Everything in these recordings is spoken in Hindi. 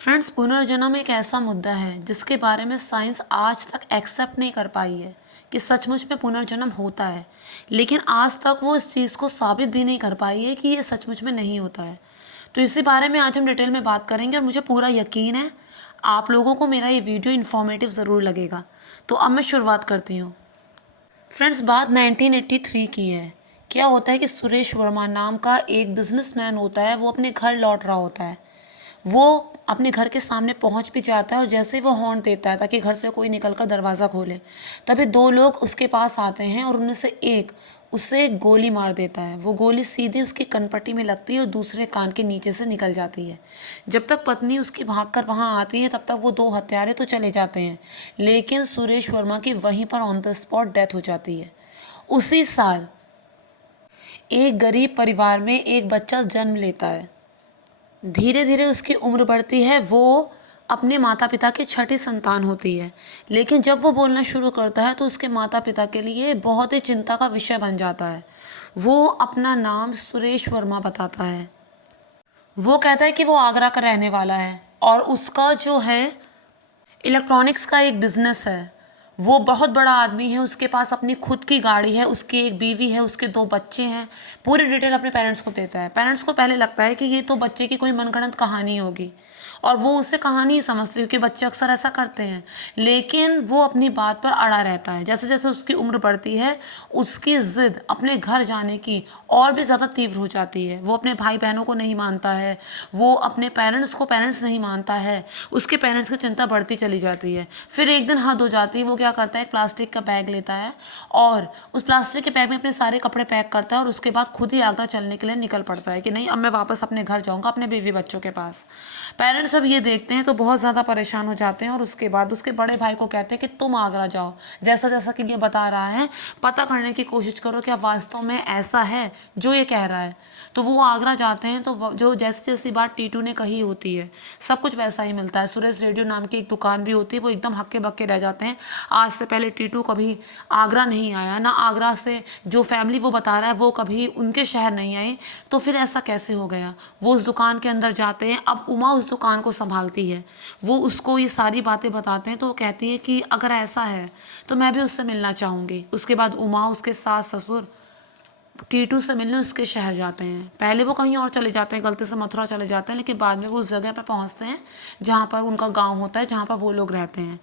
फ्रेंड्स, पुनर्जन्म एक ऐसा मुद्दा है जिसके बारे में साइंस आज तक एक्सेप्ट नहीं कर पाई है कि सचमुच में पुनर्जन्म होता है। लेकिन आज तक वो इस चीज़ को साबित भी नहीं कर पाई है कि ये सचमुच में नहीं होता है। तो इसी बारे में आज हम डिटेल में बात करेंगे और मुझे पूरा यकीन है आप लोगों को मेरा ये वीडियो इन्फॉर्मेटिव ज़रूर लगेगा। तो अब मैं शुरुआत करती हूँ। फ्रेंड्स, बात 1983 की है। क्या होता है कि सुरेश वर्मा नाम का एक बिजनेसमैन होता है। वो अपने घर लौट रहा होता है। वो अपने घर के सामने पहुंच भी जाता है और जैसे ही वो हॉर्न देता है ताकि घर से कोई निकलकर दरवाज़ा खोले, तभी दो लोग उसके पास आते हैं और उनमें से एक उसे गोली मार देता है। वो गोली सीधे उसकी कनपट्टी में लगती है और दूसरे कान के नीचे से निकल जाती है। जब तक पत्नी उसकी भागकर वहां आती है तब तक वो दो हत्यारे तो चले जाते हैं, लेकिन सुरेश वर्मा की वहीं पर ऑन द स्पॉट डेथ हो जाती है। उसी साल एक गरीब परिवार में एक बच्चा जन्म लेता है। धीरे धीरे उसकी उम्र बढ़ती है। वो अपने माता पिता की छठी संतान होती है। लेकिन जब वो बोलना शुरू करता है तो उसके माता पिता के लिए बहुत ही चिंता का विषय बन जाता है। वो अपना नाम सुरेश वर्मा बताता है। वो कहता है कि वो आगरा का रहने वाला है और उसका जो है इलेक्ट्रॉनिक्स का एक बिजनेस है। वो बहुत बड़ा आदमी है। उसके पास अपनी खुद की गाड़ी है, उसकी एक बीवी है, उसके दो बच्चे हैं। पूरी डिटेल अपने पेरेंट्स को देता है। पेरेंट्स को पहले लगता है कि ये तो बच्चे की कोई मनगढ़ंत कहानी होगी और वो उसे कहानी ही समझती क्योंकि बच्चे अक्सर ऐसा करते हैं। लेकिन वो अपनी बात पर अड़ा रहता है। जैसे जैसे उसकी उम्र बढ़ती है उसकी ज़िद अपने घर जाने की और भी ज़्यादा तीव्र हो जाती है। वो अपने भाई बहनों को नहीं मानता है। वो अपने पेरेंट्स को पेरेंट्स नहीं मानता है। उसके पेरेंट्स की चिंता बढ़ती चली जाती है। फिर एक दिन हद हो जाती है। वो क्या करता है, एक प्लास्टिक का बैग लेता है और उस प्लास्टिक के बैग में अपने सारे कपड़े पैक करता है और उसके बाद खुद ही आगरा चलने के लिए निकल पड़ता है कि नहीं, अब मैं वापस अपने घर जाऊँगा, अपने बीवी बच्चों के पास। पेरेंट्स जब ये देखते हैं तो बहुत ज़्यादा परेशान हो जाते हैं और उसके बाद उसके बड़े भाई को कहते हैं कि तुम आगरा जाओ, जैसा जैसा कि ये बता रहा है पता करने की कोशिश करो क्या वास्तव में ऐसा है जो ये कह रहा है। तो वो आगरा जाते हैं तो जो जैसी जैसी बात टीटू ने कही होती है सब कुछ वैसा ही मिलता है। सुरेश रेडियो नाम की एक दुकान भी होती है। वो एकदम हक्के बक्के रह जाते हैं। आज से पहले टीटू कभी आगरा नहीं आया, ना आगरा से जो फैमिली वो बता रहा है वो कभी उनके शहर नहीं आई, तो फिर ऐसा कैसे हो गया। वो उस दुकान के अंदर जाते हैं। अब उमा उस दुकान को संभालती है। वो उसको ये सारी बातें बताते हैं तो वो कहती है कि अगर ऐसा है तो मैं भी उससे मिलना चाहूँगी। उसके बाद उमा उसके सास ससुर टीटू से मिलने उसके शहर जाते हैं। पहले वो कहीं और चले जाते हैं, गलती से मथुरा चले जाते हैं, लेकिन बाद में वो उस जगह पर पहुंचते हैं जहाँ पर उनका गांव होता है, जहाँ पर वो लोग रहते हैं।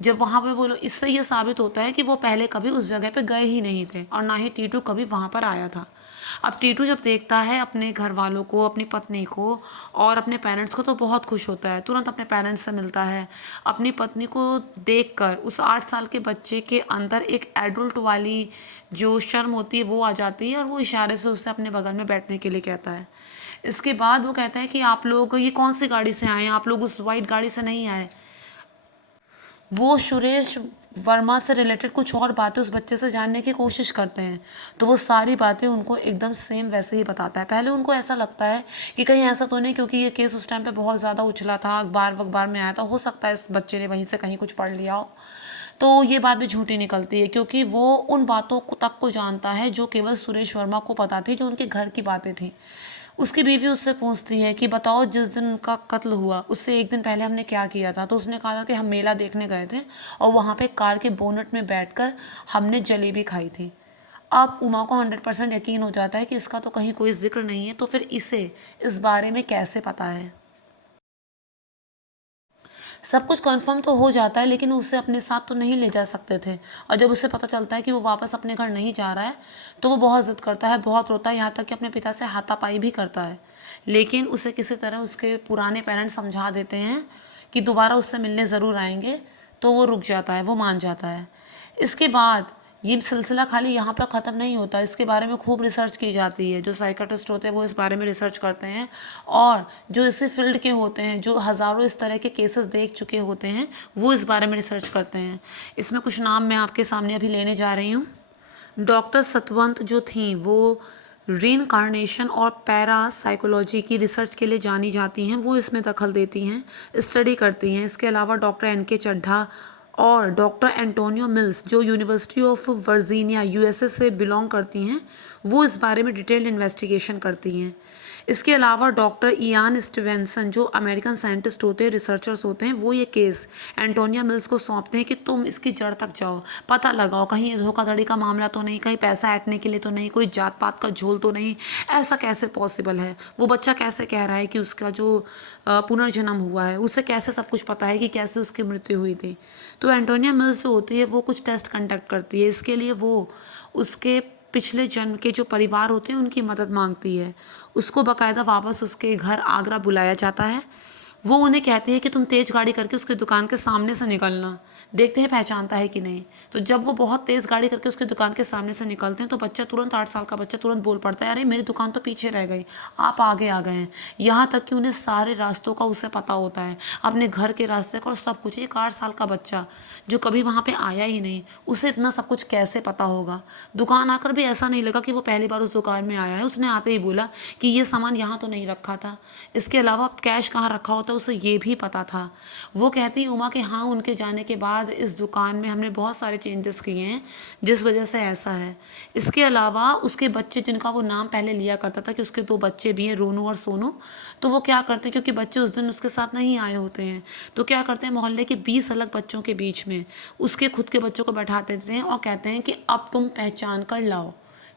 जब वहाँ पे वो लोग, इससे ये साबित होता है कि वो पहले कभी उस जगह पे गए ही नहीं थे और ना ही टीटू कभी वहाँ पर आया था। अब टीटू जब देखता है अपने घर वालों को, अपनी पत्नी को और अपने पेरेंट्स को तो बहुत खुश होता है। तुरंत अपने पेरेंट्स से मिलता है। अपनी पत्नी को देखकर उस 8 साल के बच्चे के अंदर एक एडल्ट वाली जो शर्म होती है वो आ जाती है और वो इशारे से उससे अपने बगल में बैठने के लिए कहता है। इसके बाद वो कहता है कि आप लोग ये कौन सी गाड़ी से आए हैं, आप लोग उस वाइट गाड़ी से नहीं आए। वो सुरेश वर्मा से रिलेटेड कुछ और बातें उस बच्चे से जानने की कोशिश करते हैं तो वो सारी बातें उनको एकदम सेम वैसे ही बताता है। पहले उनको ऐसा लगता है कि कहीं ऐसा तो नहीं, क्योंकि ये केस उस टाइम पे बहुत ज़्यादा उछला था, अखबार में आया था, हो सकता है इस बच्चे ने वहीं से कहीं कुछ पढ़ लिया हो। तो ये बात भी झूठी निकलती है क्योंकि वो उन बातों को तक को जानता है जो केवल सुरेश वर्मा को पता थी, जो उनके घर की बातें थी। उसकी बीवी उससे पूछती है कि बताओ जिस दिन उनका कत्ल हुआ उससे एक दिन पहले हमने क्या किया था। तो उसने कहा था कि हम मेला देखने गए थे और वहाँ पे कार के बोनट में बैठकर हमने जलेबी खाई थी। अब उमा को 100% यकीन हो जाता है कि इसका तो कहीं कोई जिक्र नहीं है, तो फिर इसे इस बारे में कैसे पता है। सब कुछ कंफर्म तो हो जाता है लेकिन उसे अपने साथ तो नहीं ले जा सकते थे। और जब उसे पता चलता है कि वो वापस अपने घर नहीं जा रहा है तो वो बहुत ज़िद करता है, बहुत रोता है, यहाँ तक कि अपने पिता से हाथापाई भी करता है। लेकिन उसे किसी तरह उसके पुराने पेरेंट्स समझा देते हैं कि दोबारा उससे मिलने ज़रूर आएंगे, तो वो रुक जाता है, वो मान जाता है। इसके बाद ये सिलसिला खाली यहाँ पर ख़त्म नहीं होता। इसके बारे में खूब रिसर्च की जाती है। जो साइकाट्रिस्ट होते हैं वो इस बारे में रिसर्च करते हैं और जो इसी फील्ड के होते हैं, जो हज़ारों इस तरह के केसेस देख चुके होते हैं, वो इस बारे में रिसर्च करते हैं। इसमें कुछ नाम मैं आपके सामने अभी लेने जा रही हूँ। डॉक्टर सतवंत जो थी वो रीइंकार्नेशन और पैरा साइकोलॉजी की रिसर्च के लिए जानी जाती हैं। वो इसमें दखल देती हैं, स्टडी करती हैं। इसके अलावा डॉक्टर एन के चड्ढा और डॉक्टर एंटोनियो मिल्स जो यूनिवर्सिटी ऑफ वर्जीनिया यूएसए से बिलोंग करती हैं, वो इस बारे में डिटेल्ड इन्वेस्टिगेशन करती हैं। इसके अलावा डॉक्टर इयान स्टीवेंसन जो अमेरिकन साइंटिस्ट होते हैं, रिसर्चर्स होते हैं, वो ये केस एंटोनिया मिल्स को सौंपते हैं कि तुम इसकी जड़ तक जाओ, पता लगाओ कहीं ये धोखाधड़ी का मामला तो नहीं, कहीं पैसा ऐंठने के लिए तो नहीं, कोई जात पात का झोल तो नहीं, ऐसा कैसे पॉसिबल है, वो बच्चा कैसे कह रहा है कि उसका जो पुनर्जन्म हुआ है, उसे कैसे सब कुछ पता है कि कैसे उसकी मृत्यु हुई थी। तो एंटोनिया मिल्स जो होती है वो कुछ टेस्ट कंडक्ट करती है, इसके लिए वो उसके पिछले जन्म के जो परिवार होते हैं उनकी मदद मांगती है। उसको बाकायदा वापस उसके घर आगरा बुलाया जाता है। वो उन्हें कहती है कि तुम तेज़ गाड़ी करके उसकी दुकान के सामने से निकलना, देखते हैं पहचानता है कि नहीं। तो जब वो बहुत तेज़ गाड़ी करके उसकी दुकान के सामने से निकलते हैं तो बच्चा तुरंत 8 साल का बच्चा तुरंत बोल पड़ता है, अरे मेरी दुकान तो पीछे रह गई, आप आगे आ गए हैं। यहाँ तक कि उन्हें सारे रास्तों का उसे पता होता है, अपने घर के रास्ते का और सब कुछ। एक 8 साल का बच्चा जो कभी वहाँ पे आया ही नहीं, उसे इतना सब कुछ कैसे पता होगा। दुकान आकर भी ऐसा नहीं लगा कि वो पहली बार उस दुकान में आया है, उसने आते ही बोला कि ये सामान यहाँ तो नहीं रखा था। इसके अलावा कैश कहाँ रखा होता है उसे ये भी पता था। वो कहती है उमा कि हाँ, उनके जाने के बाद इस दुकान में हमने बहुत सारे चेंजेस किए हैं जिस वजह से ऐसा है। इसके अलावा उसके बच्चे जिनका वो नाम पहले लिया करता था कि उसके 2 बच्चे भी हैं, रोनू और सोनू, तो वो क्या करते हैं क्योंकि बच्चे उस दिन उसके साथ नहीं आए होते हैं, तो क्या करते हैं मोहल्ले के 20 अलग बच्चों के बीच में उसके खुद के बच्चों को बैठा देते हैं और कहते हैं कि अब तुम पहचान कर लाओ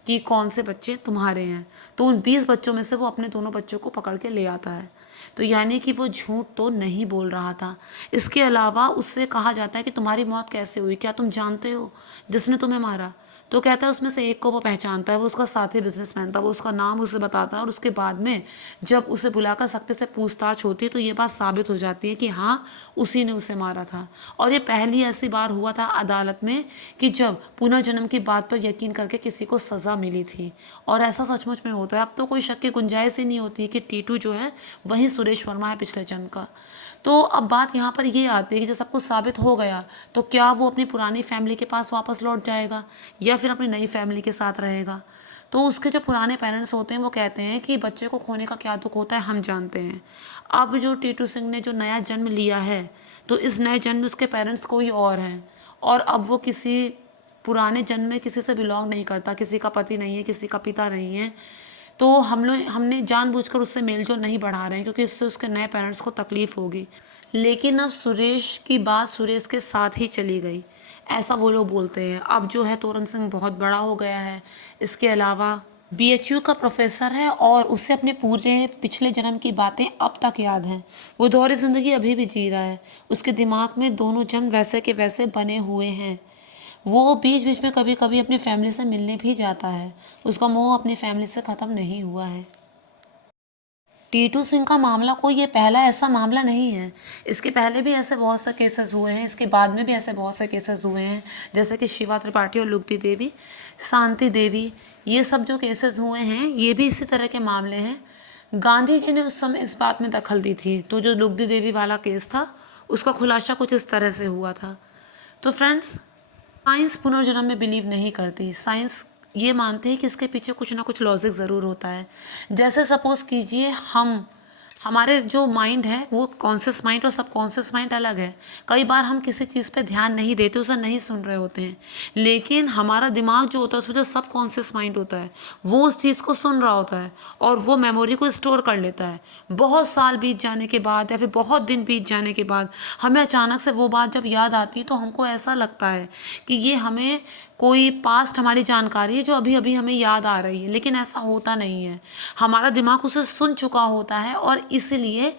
कि कौन से बच्चे तुम्हारे हैं। तो उन 20 बच्चों में से वो अपने दोनों बच्चों को पकड़ के ले आता है। तो यानी कि वो झूठ तो नहीं बोल रहा था। इसके अलावा उससे कहा जाता है कि तुम्हारी मौत कैसे हुई, क्या तुम जानते हो जिसने तुम्हें मारा। तो कहता है उसमें से एक को वो पहचानता है, वो उसका साथी बिजनेसमैन था, वो उसका नाम उसे बताता है और उसके बाद में जब उसे बुलाकर सख्ती से पूछताछ होती है तो ये बात साबित हो जाती है कि हाँ, उसी ने उसे मारा था। और ये पहली ऐसी बार हुआ था अदालत में कि जब पुनर्जन्म की बात पर यकीन करके किसी को सज़ा मिली थी, और ऐसा सचमुच में होता है। अब तो कोई शक की गुंजाइश ही नहीं होती है कि टीटू जो है वही सुरेश वर्मा है पिछले जन्म का। तो अब बात यहाँ पर ये आती है कि जब सब कुछ साबित हो गया तो क्या वो अपनी पुरानी फैमिली के पास वापस लौट जाएगा या फिर अपनी नई फैमिली के साथ रहेगा। तो उसके जो पुराने पेरेंट्स होते हैं वो कहते हैं कि बच्चे को खोने का क्या दुख होता है हम जानते हैं। अब जो टीटू सिंह ने जो नया जन्म लिया है तो इस नए जन्म में उसके पेरेंट्स कोई और हैं, और अब वो किसी पुराने जन्म में किसी से बिलोंग नहीं करता, किसी का पति नहीं है, किसी का पिता नहीं है। तो हमने जानबूझकर उससे मेलजोल नहीं बढ़ा रहे हैं क्योंकि इससे उसके नए पेरेंट्स को तकलीफ़ होगी। लेकिन अब सुरेश की बात सुरेश के साथ ही चली गई, ऐसा वो लोग बोलते हैं। अब जो है तोरण सिंह बहुत बड़ा हो गया है। इसके अलावा बीएचयू का प्रोफेसर है और उसे अपने पूरे पिछले जन्म की बातें अब तक याद हैं। वो दोहरी ज़िंदगी अभी भी जी रहा है। उसके दिमाग में दोनों जन्म वैसे के वैसे बने हुए हैं। वो बीच बीच में कभी कभी अपनी फैमिली से मिलने भी जाता है। उसका मोह अपनी फैमिली से ख़त्म नहीं हुआ है। टीटू सिंह का मामला कोई ये पहला ऐसा मामला नहीं है। इसके पहले भी ऐसे बहुत से केसेस हुए हैं, इसके बाद में भी ऐसे बहुत से केसेस हुए हैं, जैसे कि शिवा त्रिपाठी और लुगदी देवी, शांति देवी, ये सब जो केसेस हुए हैं ये भी इसी तरह के मामले हैं। गांधी जी ने उस समय इस बात में दखल दी थी। तो जो लुगदी देवी वाला केस था उसका खुलासा कुछ इस तरह से हुआ था। तो फ्रेंड्स, साइंस पुनर्जन्म में बिलीव नहीं करती। साइंस ये मानती है कि इसके पीछे कुछ ना कुछ लॉजिक ज़रूर होता है। जैसे सपोज़ कीजिए हमारे जो माइंड है वो कॉन्शियस माइंड और सब कॉन्शियस माइंड अलग है। कई बार हम किसी चीज़ पे ध्यान नहीं देते, उसे नहीं सुन रहे होते हैं, लेकिन हमारा दिमाग जो होता है उसमें जो सब कॉन्शियस माइंड होता है वो उस चीज़ को सुन रहा होता है और वो मेमोरी को स्टोर कर लेता है। बहुत साल बीत जाने के बाद या फिर बहुत दिन बीत जाने के बाद हमें अचानक से वो बात जब याद आती है तो हमको ऐसा लगता है कि ये हमें कोई पास्ट हमारी जानकारी है जो अभी अभी हमें याद आ रही है, लेकिन ऐसा होता नहीं है। हमारा दिमाग उसे सुन चुका होता है और इसलिए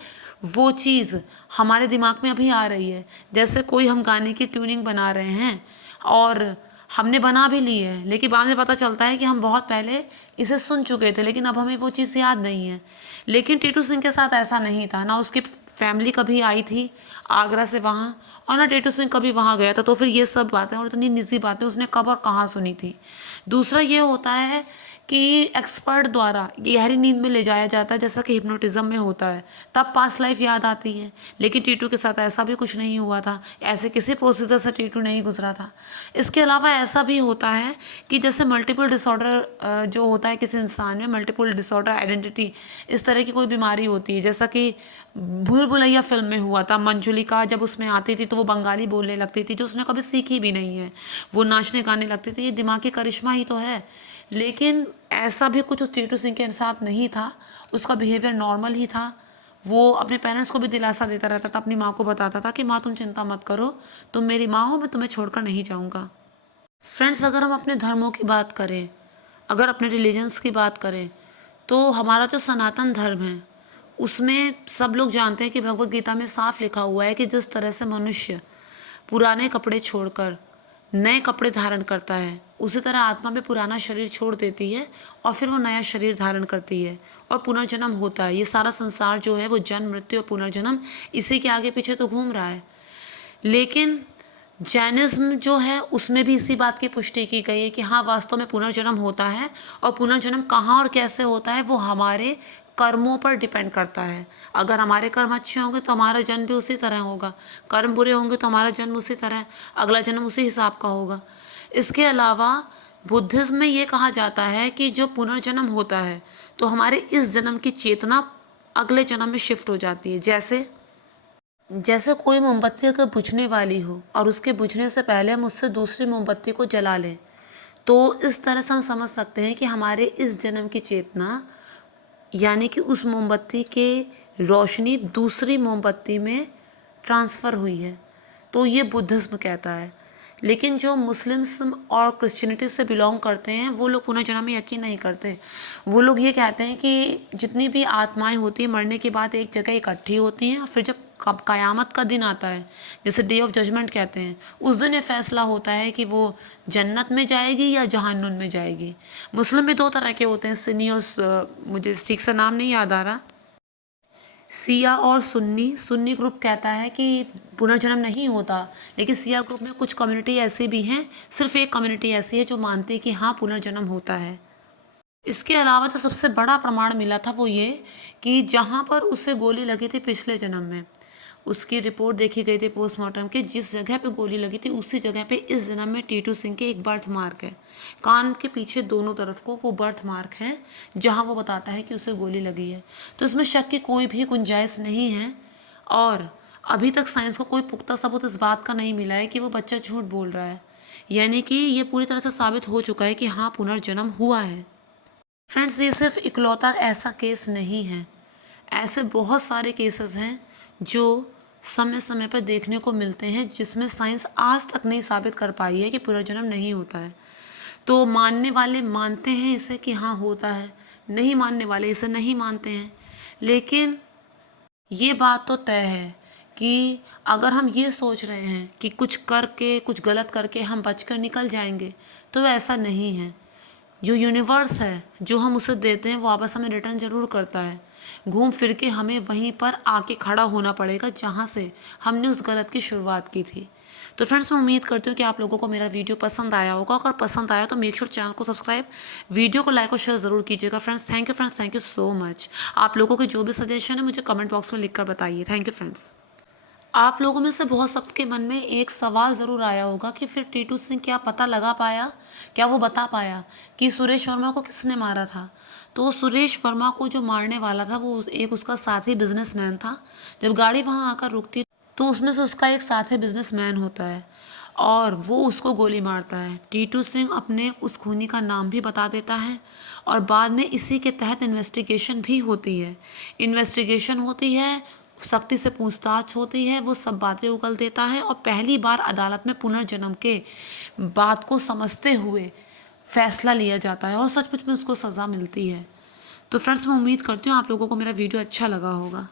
वो चीज़ हमारे दिमाग में अभी आ रही है। जैसे कोई हम गाने की ट्यूनिंग बना रहे हैं और हमने बना भी ली है, लेकिन बाद में पता चलता है कि हम बहुत पहले इसे सुन चुके थे, लेकिन अब हमें वो चीज़ याद नहीं है। लेकिन टीटू सिंह के साथ ऐसा नहीं था। ना उसकी फैमिली कभी आई थी आगरा से वहाँ, और ना टीटू सिंह कभी वहाँ गया था। तो फिर ये सब बातें और इतनी निजी बातें उसने कब और कहाँ सुनी थी। दूसरा ये होता है कि एक्सपर्ट द्वारा गहरी नींद में ले जाया जाता है, जैसा कि हिप्नोटिज्म में होता है, तब पास्ट लाइफ याद आती है। लेकिन टीटू के साथ ऐसा भी कुछ नहीं हुआ था, ऐसे किसी प्रोसीजर से टीटू नहीं गुजरा था। इसके अलावा ऐसा भी होता है कि जैसे मल्टीपल डिसऑर्डर जो होता है किसी इंसान में, मल्टीपल डिसऑर्डर आइडेंटिटी, इस तरह की कोई बीमारी होती है। जैसा कि भूल भुलैया फिल्म में हुआ था, मंजुलिका जब उसमें आती थी तो वो बंगाली बोलने लगती थी जो उसने कभी सीखी भी नहीं है, वो नाचने गाने लगती थी। ये दिमागी करिश्मा ही तो है। लेकिन ऐसा भी कुछ उस टीटू सिंह के साथ नहीं था, उसका बिहेवियर नॉर्मल ही था। वो अपने पेरेंट्स को भी दिलासा देता रहता था, अपनी माँ को बताता था कि माँ तुम चिंता मत करो, तुम मेरी माँ हो, मैं तुम्हें छोड़कर नहीं जाऊँगा। फ्रेंड्स, अगर हम अपने धर्मों की बात करें, अगर अपने रिलीजन्स की बात करें, तो हमारा जो सनातन धर्म है उसमें सब लोग जानते हैं कि भगवत गीता में साफ लिखा हुआ है कि जिस तरह से मनुष्य पुराने कपड़े छोड़कर नए कपड़े धारण करता है, उसी तरह आत्मा भी पुराना शरीर छोड़ देती है और फिर वो नया शरीर धारण करती है और पुनर्जन्म होता है। ये सारा संसार जो है वो जन्म, मृत्यु और पुनर्जन्म इसी के आगे पीछे तो घूम रहा है। लेकिन जैनिज्म जो है उसमें भी इसी बात की पुष्टि की गई है कि हाँ, वास्तव में पुनर्जन्म होता है और पुनर्जन्म कहाँ और कैसे होता है वो हमारे कर्मों पर डिपेंड करता है। अगर हमारे कर्म अच्छे होंगे तो हमारा जन्म भी उसी तरह होगा, कर्म बुरे होंगे तो हमारा जन्म उसी तरह, अगला जन्म उसी हिसाब का होगा। इसके अलावा बुद्धिज्म में ये कहा जाता है कि जो पुनर्जन्म होता है तो हमारे इस जन्म की चेतना अगले जन्म में शिफ्ट हो जाती है। जैसे कोई मोमबत्ती अगर बुझने वाली हो और उसके बुझने से पहले हम उससे दूसरी मोमबत्ती को जला लें, तो इस तरह से हम समझ सकते हैं कि हमारे इस जन्म की चेतना यानी कि उस मोमबत्ती के रोशनी दूसरी मोमबत्ती में ट्रांसफ़र हुई है। तो ये बुद्धिज्म कहता है। लेकिन जो मुस्लिम्स और क्रिश्चियनिटी से बिलोंग करते हैं वो लोग पुनर्जन्म में यकीन नहीं करते। वो लोग ये कहते हैं कि जितनी भी आत्माएं होती हैं मरने के बाद एक जगह इकट्ठी होती हैं और फिर जब क़यामत का दिन आता है, जैसे डे ऑफ जजमेंट कहते हैं, उस दिन ये फैसला होता है कि वो जन्नत में जाएगी या जहन्नुम में जाएगी। मुस्लिम में दो तरह के होते हैं, सुन्नी और मुझे ठीक से नाम नहीं याद आ रहा, सिया और सुन्नी। सुन्नी ग्रुप कहता है कि पुनर्जन्म नहीं होता, लेकिन सिया ग्रुप में कुछ कम्युनिटी ऐसी भी हैं, सिर्फ एक कम्युनिटी ऐसी है जो मानती है कि हाँ, पुनर्जन्म होता है। इसके अलावा जो सबसे बड़ा प्रमाण मिला था वो ये कि जहाँ पर उसे गोली लगी थी पिछले जन्म में, उसकी रिपोर्ट देखी गई थी पोस्टमार्टम के, जिस जगह पे गोली लगी थी उसी जगह पे इस जन्म में टीटू सिंह के एक बर्थ मार्क है। कान के पीछे दोनों तरफ को वो बर्थ मार्क है जहाँ वो बताता है कि उसे गोली लगी है। तो इसमें शक की कोई भी गुंजाइश नहीं है और अभी तक साइंस को कोई पुख्ता सबूत इस बात का नहीं मिला है कि वो बच्चा झूठ बोल रहा है। यानी कि ये पूरी तरह से साबित हो चुका है कि हाँ, पुनर्जन्म हुआ है। फ्रेंड्स, ये सिर्फ इकलौता ऐसा केस नहीं है, ऐसे बहुत सारे केसेस हैं जो समय समय पर देखने को मिलते हैं जिसमें साइंस आज तक नहीं साबित कर पाई है कि पुनर्जन्म नहीं होता है। तो मानने वाले मानते हैं इसे कि हाँ होता है, नहीं मानने वाले इसे नहीं मानते हैं। लेकिन ये बात तो तय है कि अगर हम ये सोच रहे हैं कि कुछ करके, कुछ गलत करके हम बचकर निकल जाएंगे, तो ऐसा नहीं है। जो यूनिवर्स है, जो हम उसे देते हैं वो वापस हमें रिटर्न ज़रूर करता है। घूम फिर के हमें वहीं पर आके खड़ा होना पड़ेगा जहाँ से हमने उस गलत की शुरुआत की थी। तो फ्रेंड्स, मैं उम्मीद करती हूँ कि आप लोगों को मेरा वीडियो पसंद आया होगा। अगर पसंद आया तो मेक श्योर चैनल को सब्सक्राइब, वीडियो को लाइक और शेयर ज़रूर कीजिएगा। Friends, thank you so much. आप लोगों के जो भी सजेशन है मुझे कमेंट बॉक्स में लिख कर बताइए। Thank you friends. आप लोगों में से बहुत सबके मन में एक सवाल ज़रूर आया होगा कि फिर टीटू सिंह क्या पता लगा पाया, क्या वो बता पाया कि सुरेश वर्मा को किसने मारा था। तो सुरेश वर्मा को जो मारने वाला था वो एक उसका साथी बिजनेसमैन था। जब गाड़ी वहाँ आकर रुकती तो उसमें से उसका एक साथी बिजनेसमैन होता है और वो उसको गोली मारता है। टीटू सिंह अपने उस खूनी का नाम भी बता देता है और बाद में इसी के तहत इन्वेस्टिगेशन भी होती है। इन्वेस्टिगेशन होती है, सख्ती से पूछताछ होती है, वो सब बातें उगल देता है और पहली बार अदालत में पुनर्जन्म के बात को समझते हुए फैसला लिया जाता है और सचमुच में उसको सज़ा मिलती है। तो फ्रेंड्स, मैं उम्मीद करती हूँ आप लोगों को मेरा वीडियो अच्छा लगा होगा।